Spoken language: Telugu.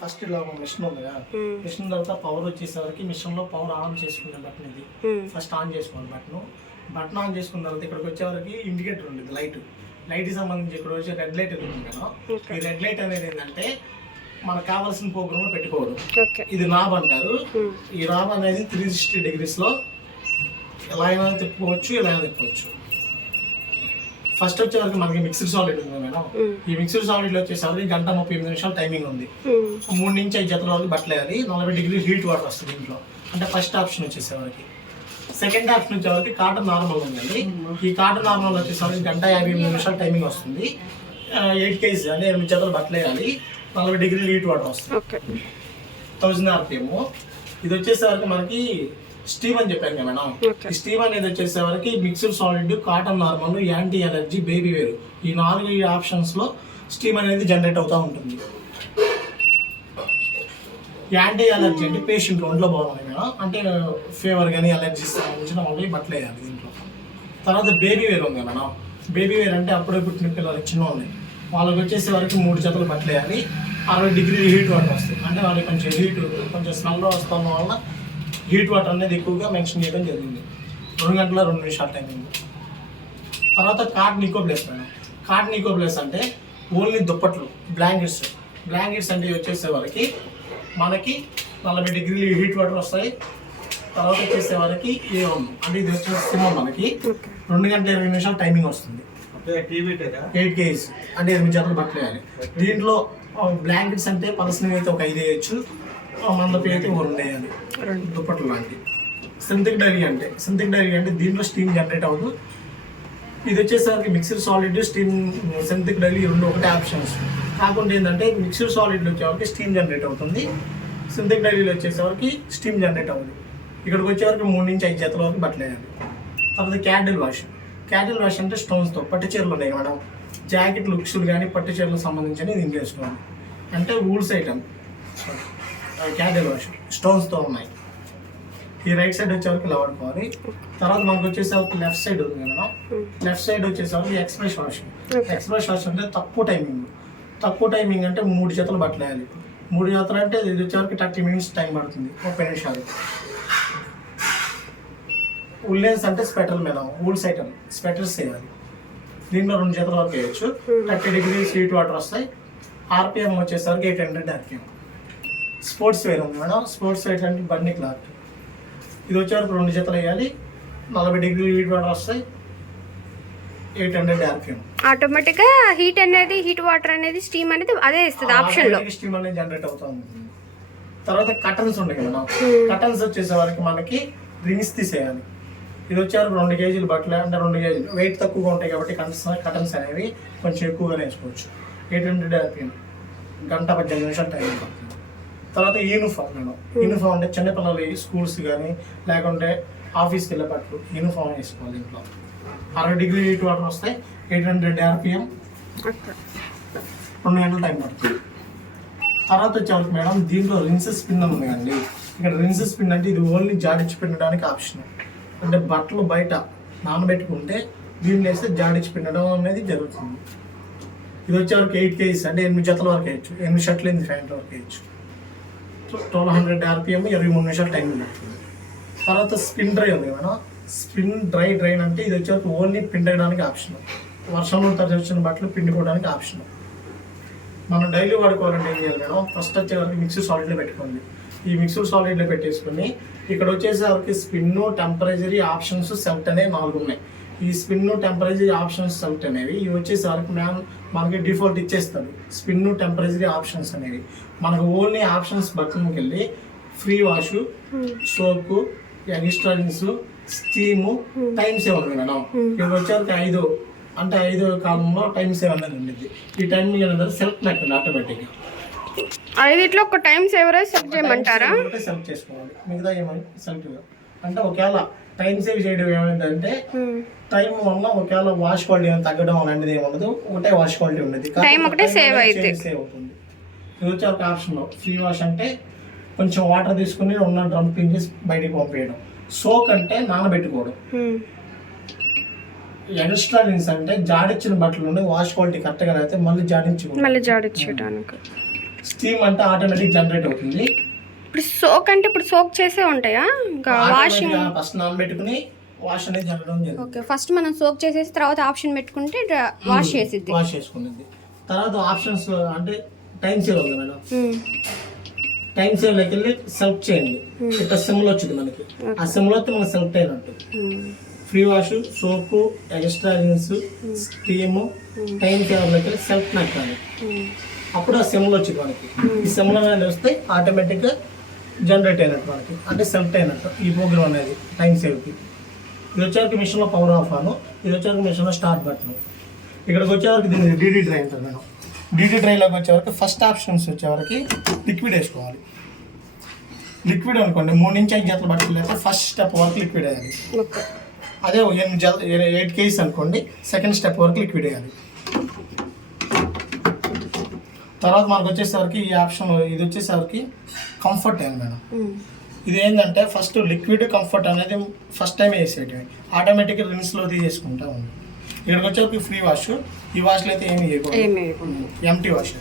ఫస్ట్ ఇలా మిషన్ ఉంది కదా, మిషన్ తర్వాత పవర్ వచ్చేసరికి మిషన్ లో పవర్ ఆన్ చేసుకునే బటన్ ఇది. ఫస్ట్ ఆన్ చేసుకోవాలి బటన్ ఆన్ చేసుకున్న తర్వాత ఇక్కడికి వచ్చేవరకు ఇండికేటర్ ఉంది, లైట్ కి సంబంధించి ఇక్కడ వచ్చే రెడ్ లైట్ ఉంది కదా. ఈ రెడ్ లైట్ అనేది ఏంటంటే మనకు కావాల్సిన ప్రోగ్రామ్ లో పెట్టుకోవడం. ఇది నాబ్ అంటారు. ఈ నాబ్ అనేది 360 degrees లో ఎలా అయినా తిప్పుకోవచ్చు, ఇలా అయినా తిప్పవచ్చు. ఫస్ట్ వచ్చేవరకు మనకి మిక్స్డ్ సాలిడ్ ఉంది మేడం. ఈ మిక్స్డ్ సాలిడ్ లో వచ్చేసరికి 1:38 టైమింగ్ ఉంది. 3 నుంచి 5 జతల వరకు బట్టలేయాలి. 40 degrees హీట్ వాటర్ వస్తుంది దీంట్లో. అంటే ఫస్ట్ ఆప్షన్ వచ్చేసేవరకు. సెకండ్ ఆప్షన్ వచ్చేవరకు కాటన్ నార్మల్ ఉందండి. ఈ కాటన్ నార్మల్ వచ్చేసరికి 1:58 టైమింగ్ వస్తుంది. 8 kg అంటే 8 జతలు బట్టలేయాలి. 40 degrees హీట్ వాటర్ వస్తుంది. 1000 RPM. ఇది వచ్చేసరికి మనకి స్టీమ్ అని చెప్పాను కదా మేడం. ఈ స్టీమ్ అనేది వచ్చేసరికి mixed solid, cotton normal, anti allergy, baby wear, ఈ 4 ఆప్షన్స్ లో స్టీమ్ అనేది జనరేట్ అవుతూ ఉంటుంది. యాంటీ ఎలర్జీ అంటే పేషెంట్ ఒంట్లో బాగున్నాయి మేడం, అంటే ఫీవర్ కానీ అలర్జీస్ సంబంధించిన వాళ్ళకి బట్టలు వేయాలి దీంట్లో. తర్వాత బేబీ వేర్ ఉంది మేడం. బేబీ వేర్ అంటే అప్పుడే పుట్టిన పిల్లలకి చిన్న ఉన్నాయి, వాళ్ళకి వచ్చేసే వరకు 3 జతలు బట్టలు వేయాలి. 60 degrees హీట్ వాటర్ వస్తుంది. అంటే వాళ్ళకి కొంచెం స్మెల్ వస్తున్న వల్ల హీట్ వాటర్ అనేది ఎక్కువగా మెన్షన్ చేయడం జరిగింది. 2 గంటల 2 నిమిషాల టైమింగ్. తర్వాత cotton eco place madam. Cotton eco place అంటే ఓన్లీ దుప్పట్లు, బ్లాంకెట్స్ అంటే వచ్చేసేవరకు మనకి 40 degrees హీట్ వాటర్ వస్తాయి. తర్వాత వచ్చేసేవరకు A1 అంటే ఇది వచ్చేసి మనకి 2 గంటల 20 నిమిషాల టైమింగ్ వస్తుంది. 8 kg అంటే 8 జతలు బట్టలు వేయాలి. దీంట్లో బ్లాంకెట్స్ అంటే పలసనివి అయితే ఒక 5 వేయచ్చు, మందపి అయితే 2 వేయాలి దుప్పట్లు లాంటి. సింథటిక్ డైరీ అంటే దీంట్లో స్టీమ్ జనరేట్ అవ్వదు. ఇది వచ్చేసరికి mixed solid, steam, synthetic dairy 2 ఒకటే ఆప్షన్స్. కాకుండా ఏంటంటే మిక్స్డ్ సాలిడ్ వచ్చేవరకు స్టీమ్ జనరేట్ అవుతుంది, సింథటిక్ డైరీలో వచ్చేసరికి స్టీమ్ జనరేట్ అవ్వదు. ఇక్కడికి వచ్చేవరకు 3 నుంచి 5 జతల వరకు బట్టలు వేయాలి. తర్వాత క్యాండిల్ వాష్ అంటే స్టోన్స్తో పట్టు చీరలు ఉన్నాయి మేడం, జాకెట్ లుక్స్లు కానీ పట్టు చీరలకు సంబంధించి దీనికి వేసుకోవాలి. అంటే వూల్స్ ఐటమ్ క్యాండిల్ వాష్ స్టోన్స్తో ఉన్నాయి. ఈ రైట్ సైడ్ వచ్చేవరకు ఇలా వాడుకోవాలి. తర్వాత మనకు వచ్చేసరికి లెఫ్ట్ సైడ్ ఉంది కదా, లెఫ్ట్ సైడ్ వచ్చేసరికి ఎక్స్ప్రెస్ వాష్ అంటే తక్కువ టైమింగ్ అంటే 3 జతలు బట్టలు వేయాలి. 3 జతలు అంటే ఇది వచ్చేవరకు 30 minutes టైం పడుతుంది, 30 నిమిషాలు. ఉల్లెన్స్ అంటే స్వెటర్ మేడం, వూల్స్ ఐటమ్ స్వెటర్స్ వేయాలి. దీంట్లో 2 జతల వరకు వేయచ్చు. 30 degrees హీట్ వాటర్ వస్తాయి. RPM వచ్చేసరికి 800 RPM. స్పోర్ట్స్ వేర్ ఉంది మేడం. స్పోర్ట్స్ వేర్ అంటే బన్నీ క్లాత్. ఇది వచ్చేవరకు 2 జతలు వేయాలి. 40 degrees హీట్ వాటర్ వస్తాయి. 800 RPM. ఆటోమేటిక్ గా హీట్ వాటర్ అనేది స్టీమ్ అనేది అదే ఇస్తుంది ఆప్షన్ లో. స్టీమ్ అనేది జనరేట్ అవుతా ఉంటుంది. తర్వాత కటన్స్ ఉన్నాయి కదా, కటన్స్ వచ్చేసే వరకు మనకి రింగ్స్ తీసేయాలి. ఇది వచ్చేవరకు 2 kg బట్టలు అంటే 2 kg వెయిట్ తక్కువగా ఉంటాయి కాబట్టి కటన్స్ అనేవి కొంచెం ఎక్కువగా వేసుకోవచ్చు. 800 RPM. 1:18 నిమిషాలు టైం పడుతుంది. తర్వాత యూనిఫామ్ అంటే చిన్నపిల్లలు స్కూల్స్ కానీ లేకుంటే ఆఫీస్కి వెళ్ళే పట్టు యూనిఫామ్ వేసుకోవాలి. ఇంట్లో 60 degrees హీట్ వాటర్ వస్తాయి. 800 RPM. 2 గంటల టైం పడుతుంది. తర్వాత వచ్చేవరకు మేడం దీంట్లో రిన్సెస్ స్పిన్ ఉంది కదండి. ఇక్కడ రిన్సెస్ స్పిన్ అంటే ఇది ఓన్లీ జాడించి పిండడానికి ఆప్షన్. అంటే బట్టలు బయట నానబెట్టుకుంటే దీన్ని వేస్తే జాడించి పిండడం అనేది జరుగుతుంది. ఇది వచ్చేవరకు 8 kg అంటే 8 జతల వరకు వేయచ్చు. 8 షర్ట్లు 8 ప్యాంట్ల వరకు వేయచ్చు. 1200 RPM. 23 నిమిషాలు టైం పడుతుంది. తర్వాత స్పిన్ డ్రై ఉంది మేడం. స్పిన్ డ్రైన్ అంటే ఇది వచ్చేవరకు ఓన్లీ పిండడానికి ఆప్షన్. వర్షంలో తడిచి వచ్చిన బట్టలు పిండుకోవడానికి ఆప్షన్. మనం డైలీ వాడుకోవాలంటే ఏం చేయాలి మేడం, ఫస్ట్ వచ్చేవరకు మిక్స్డ్ సాలిడ్లో పెట్టుకోండి. ఈ మిక్స్డ్ సాలిడ్లో పెట్టేసుకుని ఇక్కడ వచ్చేసరికి స్పిన్, టెంపరేచరీ ఆప్షన్స్, సెల్ట్ అనేవి 4 ఉన్నాయి. ఈ స్పిన్, టెంపరేచరీ ఆప్షన్స్, సెల్ట్ అనేవి ఇవి వచ్చేసరికి మనకి డిఫాల్ట్ ఇచ్చేస్తుంది. స్పిన్, టెంపరేచరీ ఆప్షన్స్ అనేవి మనకు ఓన్లీ ఆప్షన్స్ బటన్కి వెళ్ళి pre wash, soap, extra rinse, steam, time save ఉంది మేడం. ఇక్కడ వచ్చేసరికి 5 కాలంలో టైం సేవ్ అనేది ఉండేది. ఈ టైం సెల్ఫ్ పెట్టండి ఆటోమేటిక్గా. 5 ఒక టైం సేవర్ సెలెక్ట్ చేయమంటారా? సెలెక్ట్ చేసుకోవాలి. మిగతా ఏమని సెలెక్ట్ అంటే ఒకవేళ టైం సేవ్ చేయడం ఏమైందంటే టైం వల్ల ఒకవేళ వాష్ క్వాలిటీ తగ్గడం అలాంటిది ఏమి ఉండదు, ఒకటే వాష్ క్వాలిటీ ఉండదు, టైం ఒకటే సేవ్ అవుతుంది. ఇది వచ్చే ఒక ఆప్షన్ ఫ్రీ వాష్ అంటే కొంచెం వాటర్ తీసుకుని ఉన్న డ్రమ్ క్లీన్ చేసి బయటికి పంపేయడం. సోక్ అంటే నానబెట్టుకోవడం. ఎక్స్ట్రా రిన్స్ అంటే జాడించిన బట్టలు వాష్ క్వాలిటీ కరెక్ట్గా అయితే మళ్ళీ జాడించడానికి. స్టీమ్ అంటే ఆటోమేటిక్ జనరేట్ అవుతుంది. ఇప్పుడు సోక్ అంటే ఇప్పుడు సోక్ చేసే ఉంటాయా ఇంకా వాషింగ్? ఫస్ట్ నానబెట్టుకుని వాష్ అనేది జరగడం జరుగుతుంది. ఓకే, ఫస్ట్ మనం సోక్ చేసేసి తర్వాత ఆప్షన్ పెట్టుకుంటే వాష్ చేసిద్ది. వాష్ చేసుకునేది. తర్వాత ఆప్షన్స్ అంటే టైం సేవ్ ఉంది మేడం. టైం సేవ్ లోకి వెళ్ళి సెలెక్ట్ చేయండి. ఇక్కడ సిమ్లో వచ్చింది మనకి, ఆ సిమ్లో మనం సెలెక్ట్ అయినట్టు. ఫ్రీ వాష్, సోపు, ఎక్స్ట్రా రిన్స్, స్టీము, టైం సేవర్లోకి వెళ్ళి సెలెక్ట్ నొక్కాలి. అప్పుడు ఆ సిమ్లో వచ్చింది మనకి. ఈ సిమ్లో వస్తే ఆటోమేటిక్గా జనరేట్ అయినట్టు మనకి, అంటే సెలెక్ట్ అయినట్టు ఈ ప్రోగ్రామ్ అనేది టైం సేవ్కి. ఇది వచ్చేవరకు మిషన్లో పవర్ ఆఫ్ ఆను, ఇది వచ్చేవరకు మిషన్లో స్టార్ట్ బటన్. ఇక్కడికి వచ్చేవరకు దీన్ని డీడీ డ్రై ఉంటుంది మేడం. డీడీ డ్రైలోకి వచ్చేవరకు ఫస్ట్ ఆప్షన్స్ వచ్చేవరకు లిక్విడ్ వేసుకోవాలి. లిక్విడ్ అనుకోండి 3 నుంచి 5 జతలు బట్టలు లేకపోతే ఫస్ట్ స్టెప్ వరకు లిక్విడ్ వేయాలి. అదే 8 కేజీస్ అనుకోండి, సెకండ్ స్టెప్ వరకు లిక్విడ్ వేయాలి. తర్వాత మనకు వచ్చేసరికి ఈ ఆప్షన్ ఇది వచ్చేసరికి కంఫర్ట్ అయింది మేడం. ఇది ఏంటంటే ఫస్ట్ లిక్విడ్ కంఫర్ట్ అనేది ఫస్ట్ టైం వేసేటివి, ఆటోమేటిక్గా రిన్స్లో తీసేసుకుంటా ఉంది. ఇక్కడికి వచ్చేసరికి ఫ్రీ వాష్. ఈ వాష్లో అయితే ఏమి చేయకూడదు, ఎంటీ వాష్.